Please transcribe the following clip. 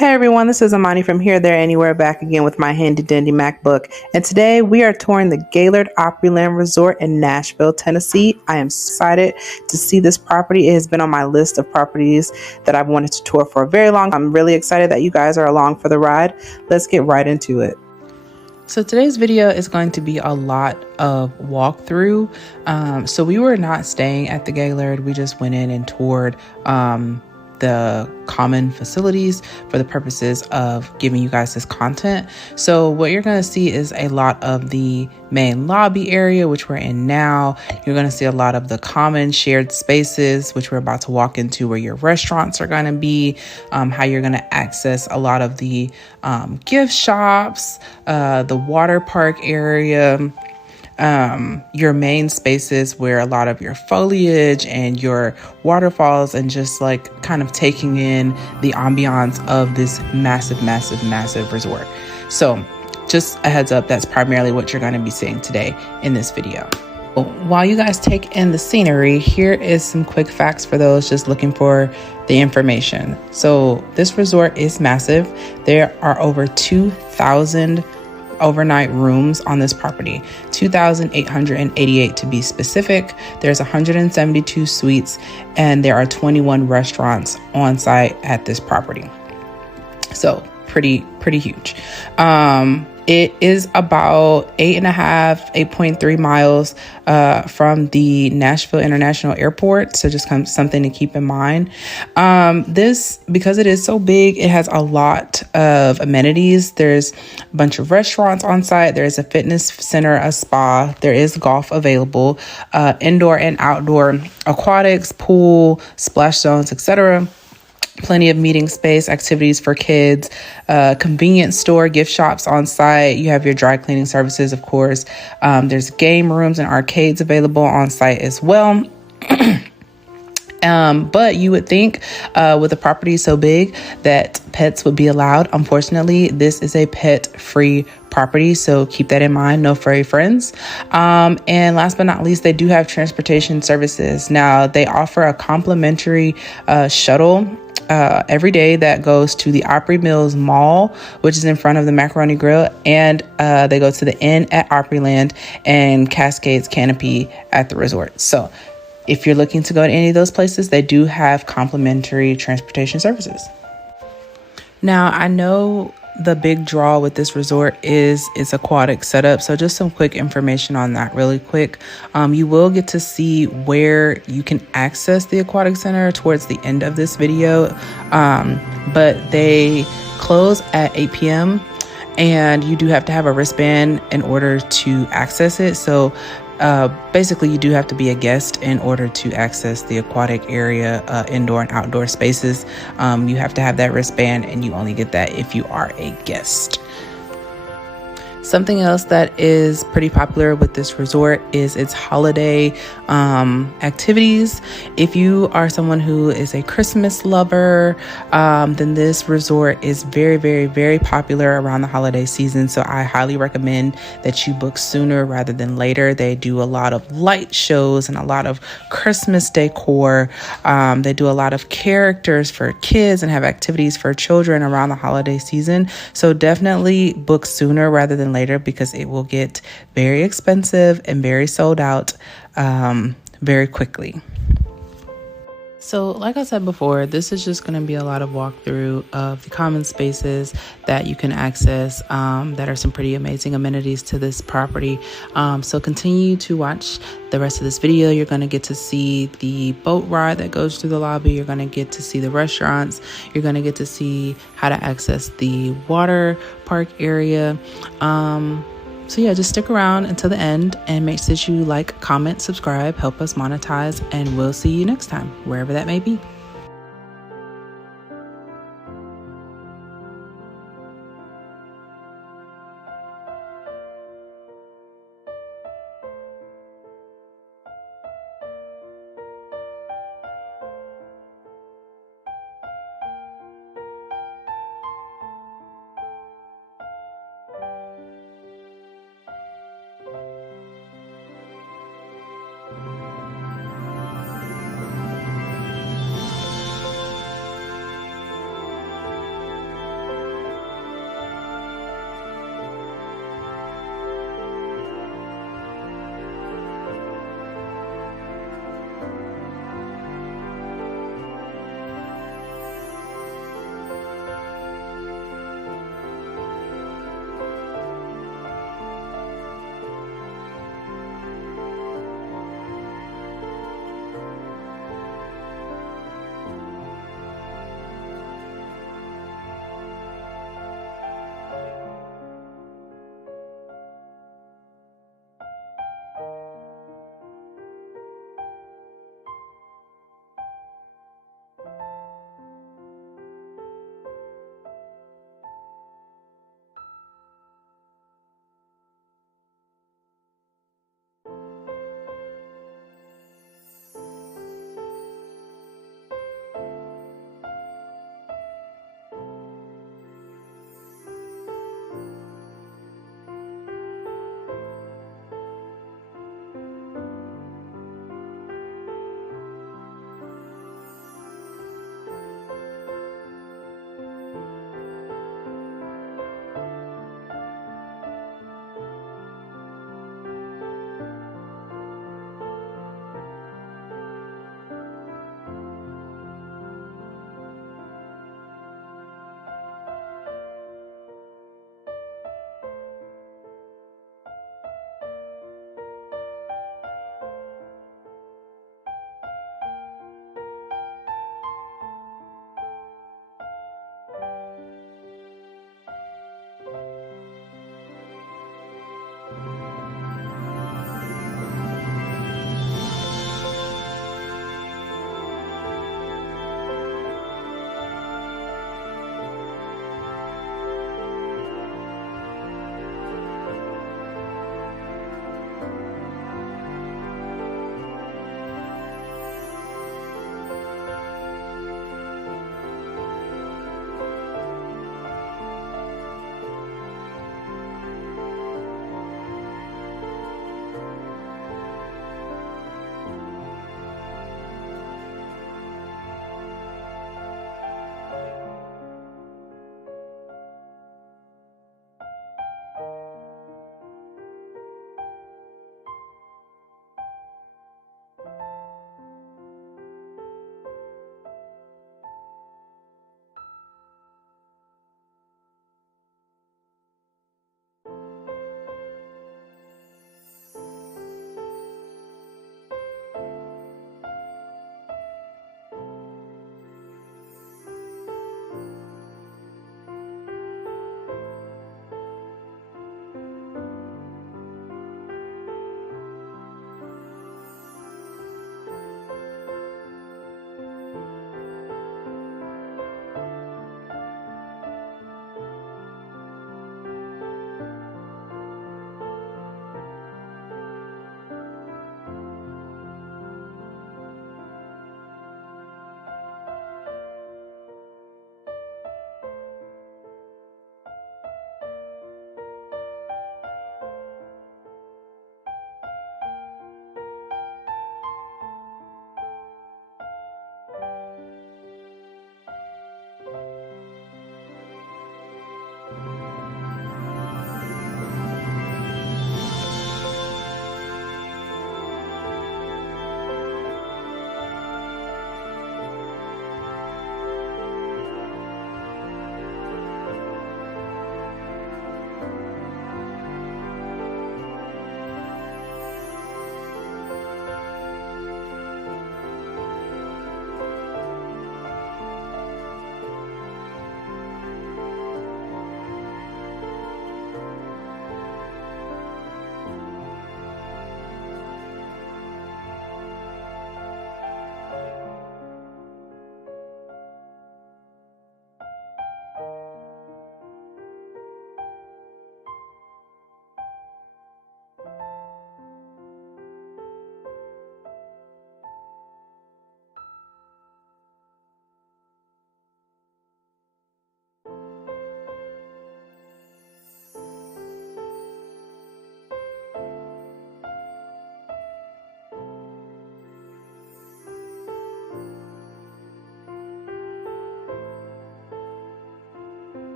Hey everyone, this is Amani from Here, There, Anywhere, back again with my handy dandy MacBook. And today we are touring the Gaylord Opryland Resort in Nashville, Tennessee. I am excited to see this property. It has been on my list of properties that I've wanted to tour for a very long time. I'm really excited that you guys are along for the ride. Let's get right into it. So today's video is going to be a lot of walkthrough. So we were not staying at the Gaylord. We just went in and toured the common facilities for the purposes of giving you guys this content. So what you're going to see is a lot of the main lobby area, which we're in now. You're going to see a lot of the common shared spaces, which we're about to walk into, where your restaurants are going to be, how you're going to access a lot of the gift shops, the water park area, your main spaces where a lot of your foliage and your waterfalls, and just like kind of taking in the ambiance of this massive resort. So just a heads up, that's primarily what you're going to be seeing today in this video. While you guys take in the scenery, here is some quick facts for those just looking for the information. So this resort is massive. There are over 2,000 overnight rooms on this property, 2,888 to be specific. There's 172 suites, and there are 21 restaurants on site at this property. So pretty huge. It is about 8.3 miles from the Nashville International Airport. So just something to keep in mind. Because it is so big, it has a lot of amenities. There's a bunch of restaurants on site. There's a fitness center, a spa. There is golf available, indoor and outdoor aquatics, pool, splash zones, etc. Plenty of meeting space, activities for kids, convenience store, gift shops on site. You have your dry cleaning services, of course. There's game rooms and arcades available on site as well. But you would think with a property so big that pets would be allowed. Unfortunately, this is a pet-free property, so keep that in mind. No furry friends. And last but not least, they do have transportation services. Now, they offer a complimentary shuttle every day that goes to the Opry Mills Mall, which is in front of the Macaroni Grill, and they go to the Inn at Opryland and Cascades Canopy at the resort. So if you're looking to go to any of those places, they do have complimentary transportation services. Now, I know the big draw with this resort is its aquatic setup. So just some quick information on that really quick. You will get to see where you can access the aquatic center towards the end of this video. But they close at 8 p.m. and you do have to have a wristband in order to access it. So basically, you do have to be a guest in order to access the aquatic area, indoor and outdoor spaces. You have to have that wristband, and you only get that if you are a guest. Something else that is pretty popular with this resort is its holiday activities. If you are someone who is a Christmas lover, then this resort is very popular around the holiday season. So I highly recommend that you book sooner rather than later. They do a lot of light shows and a lot of Christmas decor. They do a lot of characters for kids and have activities for children around the holiday season. So definitely book sooner rather than later, because it will get very expensive and very sold out very quickly. So like I said before, this is just going to be a lot of walkthrough of the common spaces that you can access, that are some pretty amazing amenities to this property. So continue to watch the rest of this video. You're going to get to see the boat ride that goes through the lobby. You're going to get to see the restaurants. You're going to get to see how to access the water park area. So yeah, just stick around until the end and make sure that you like, comment, subscribe, help us monetize, and we'll see you next time, wherever that may be.